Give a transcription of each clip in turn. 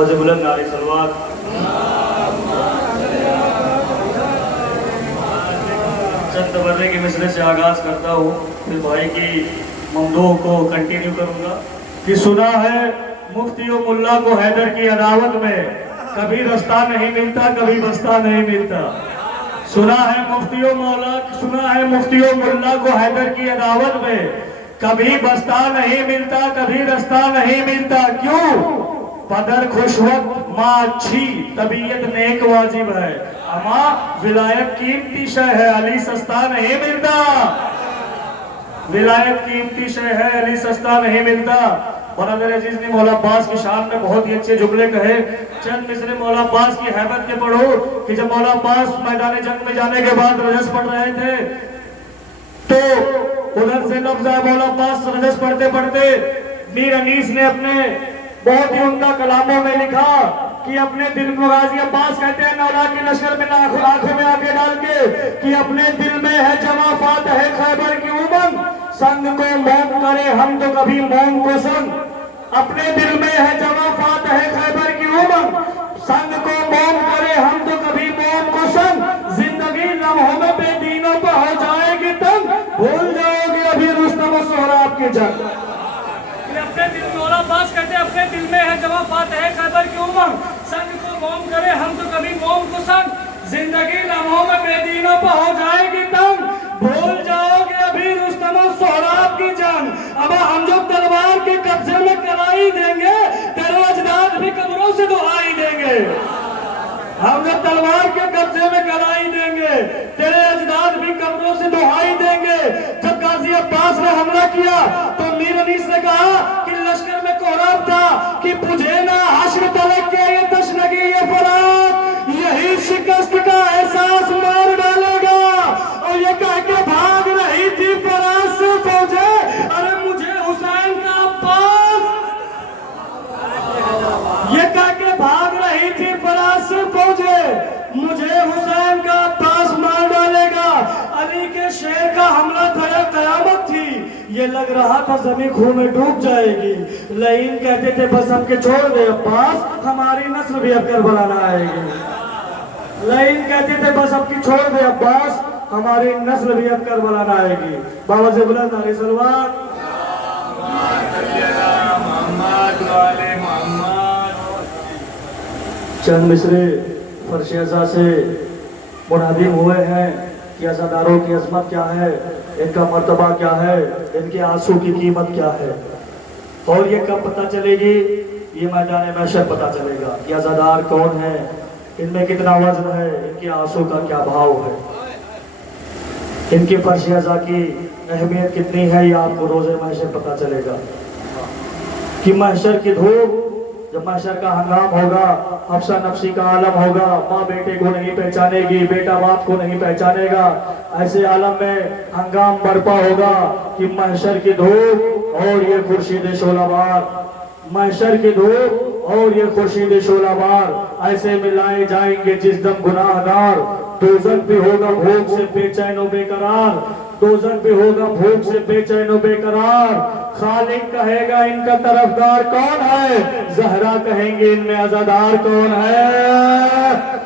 आवाज़ बुलंद नारे सलवात। चंद तबर्रे के मिसरे से आगाज़ करता हूँ, फिर भाई की ममदूह को कंटिन्यू करूँगा कि सुना है मुफ्ती और मुल्ला को हैदर की अदावत में कभी रास्ता नहीं मिलता, कभी बस्ता नहीं मिलता। सुना है मुफ्ती और मुल्ला को हैदर की अदावत में कभी बस्ता नहीं मिलता, कभी रास्ता नहीं मिलता। क्यों? पदर खुशवक माँ अच्छी, तबीयत नेक वाजिब है। अमा विलायत कीमती शय है, अली सस्ता नहीं मिलता। विलायत कीमती शय है, अली सस्ता नहीं मिलता। बरदर अजीज ने मौला अब्बास की शान में बहुत ही अच्छे जुमले कहे। चंद मिसरे मौला अब्बास की हैबत के पढ़ो कि जब मौला अब्बास मैदान जंग में जाने के बाद रजस पढ़ रहे थे तो उधर से लफ्ज़ है मौला अब्बास रजस पढ़ते पढ़ते मीर अनीस ने अपने बहुत ही उम्दा कलामों में लिखा कि अपने दिल को गाजी अब्बास कहते हैं नौला की लश्कर में आंखों में आके डाल के कि अपने दिल में है जमा फात है खैबर की उमंग, संग को मोम करे हम तो कभी मोम को संग। अपने दिल में है जमा फात है खैबर की उमंग, संग को मोम करे हम तो कभी मोम को संग। जिंदगी लम्हों में बेदीनों पर हो जाएगी तंग, भूल जाओगे अभी रुस्तम और सोहराब की जंग। अपने दिल मौला अब्बास कहते हैं अपने दिल में है जमा फात है खैबर की उमंग, संग को मोम करे हम तो कभी मोम को संग। जिंदगी लम्हों में बेदीनों पर हो जाएगी तंग, भूल जाओगे अभी रुस्तम और सोहराब की जंग। अब हम जो तलवार के कब्जे में कराई देंगे, तेरे अजदाद भी कब्रों से दुहाई देंगे। हम जब तलवार के कब्जे में कराई देंगे, तेरे अजदाद भी कब्रों से दुहाई देंगे। जब गाजी अब्बास ने हमला किया तो मीर अनीस ने कहा कि लश्कर में कोहराब था कि मुझे ना हश्र तलक के ये तशनगी ये फराक, यही शिकस्त का एहसास मार डालेगा। और ये कह के भाग रही थी फराज से फौजे, अरे मुझे हुसैन का अब्बास, ये कह के भाग रही थी फराज से फौजे, मुझे हुसैन का अब्बास मार डालेगा। अली के शेर का हमला था, कयामत थी, ये लग रहा था जमीन खून में डूब जाएगी। लेकिन कहते थे बस हमके छोड़ दे अब्बास, हमारी नस्ल भी अब करबला ना आएगी। लेकिन कहते थे बस अब छोड़ दे अब्बास, हमारी नस्ल भी अब करबला ना आएगी। बाबा से बुलंद नारे सलवात। चंद मिसरे फर्श अज़ा से मुनादिम हुए हैं कि अज़ादारों की अजमत क्या है, इनका मर्तबा क्या है, इनके आंसू की कीमत क्या है। और ये कब पता चलेगी? ये मैदान महशर पता चलेगा कि अज़ादार कौन है, इनमें कितना वजन है, इनके आंसू का क्या भाव है, इनके फर्श अज़ा की अहमियत कितनी है। ये आपको रोज़े महशर पता चलेगा कि महशर की धूप, जब महशर का हंगाम होगा, हफ्सा नफ्सी का आलम होगा, माँ बेटे को नहीं पहचानेगी, बेटा बाप को नहीं पहचानेगा। ऐसे आलम में हंगाम बरपा होगा कि महशर की धूप और ये खुर्शीद शोलाबार, महशर की धूप और ये खुर्शीद शोलाबार ऐसे मिलाए जाएंगे जिस दम गुनाहगार। दोज़ख भी होगा भूख से बेचैन व बेकरार, दोज़ख भी होगा भूख से बेचैन व बेकरार। खालिक कहेगा इनका तरफदार कौन है, ज़हरा कहेंगे इनमें अज़ादार कौन है,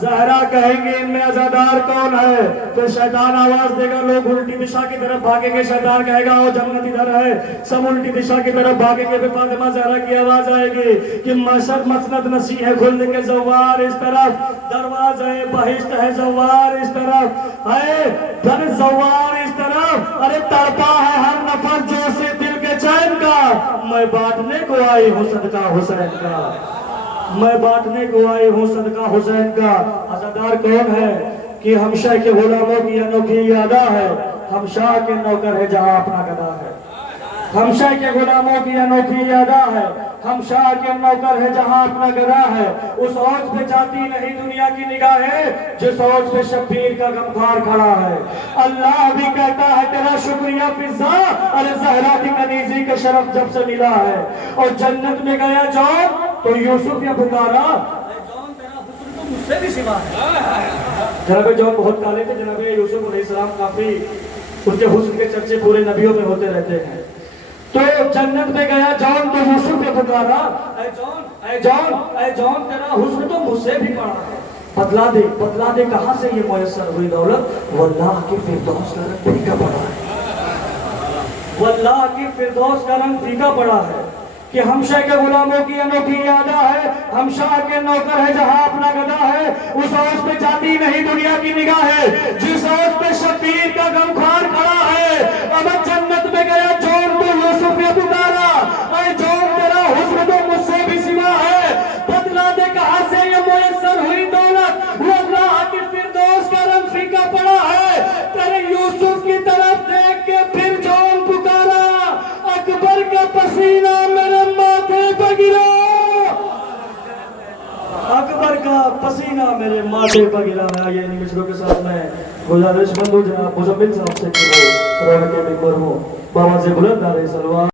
ज़हरा कहेंगे इनमें अज़ादार कौन है। तो शैतान आवाज देगा, लोग उल्टी दिशा की तरफ भागेंगे, शैतान कहेगा ओ जन्नत इधर है, सब उल्टी दिशा की तरफ भागेंगे। फिर फातिमा ज़हरा की आवाज आएगी कि मशद मसनद नसी है खुल्द के ज़व्वार इस तरफ, दरवाज़े बहिश्त है ज़व्वार इस तरफ, है दर ज़व्वार इस तरफ। अरे तड़पा है हर नफस जो से दिल के चैन का, मैं बांटने को आई हूँ सदका हुसैन का, मैं बांटने को आई हूँ सदका हुसैन का। अज़ादार कौन है कि हम शाह के गुलामों की अनोखी यादा है, हम शाह के नौकर है जहाँ अपना गदा है। हम शाह के गुलामों की अनोखी यादा है, हम शाह के नौकर है जहाँ अपना गदा है। उस औज पे जाती नहीं दुनिया की निगाहें, जिस औज पे शब्बीर का गमखार खड़ा है। अल्लाह भी कहता है तेरा शुक्रिया फिजा, अरे ज़हरा की कनीज़ी का शरफ जब से मिला है। और जन्नत में गया जौन तो यूसुफ या पुकारा, जौन तेरा हुस्न तो मुझसे भी सिवा है। जनाब जौन बहुत काले थे, जनाब यूसुफ अलैहिस्सलाम काफी, उनके हुस्न के चर्चे पूरे नबियों में होते रहते हैं। तो जन्नत में गया जॉन तो यूसुफ ने पुकारा, ऐ जॉन, ऐ जॉन, ऐ जॉन, तेरा हुस्न तो मुझसे भी बड़ा है, बदला दे। कहां से ये मुयस्सर हुई दौलत? वल्लाह के फिरदौस का रंग फीका पड़ा है, वल्लाह के फिरदौस का रंग फीका पड़ा है। कि हम शाह के गुलामों की अनोखी यादा है, हम शाह के नौकर है जहां अपना गदा है, उस औस पे जाती नहीं दुनिया की निगाह है, जिस औस पे शबीर का गमखार खड़ा है। अब जन्नत में गया जॉन तो यूसुफ ने पुकारा, ऐ जॉन तेरा हुस्न तो मुझसे भी सिवा है, बदला दे कहां से ये मुयस्सर हुई दौलत? वल्लाह के फिरदौस का रंग फीका पड़ा है। तेरे यूसुफ की तरफ देख के फिर जॉन पुकारा, अकबर का पसीना मेरे माथे पर गिरा, अकबर का पसीना मेरे माथे पर गिरा। मैं आगे इन मिसरों के साथ में गुजारिश बंद हो जनाब मुजम्मिल साहब से कि वो रौनक मिंबर हो, बाबा से बुलंद नारे सलवात।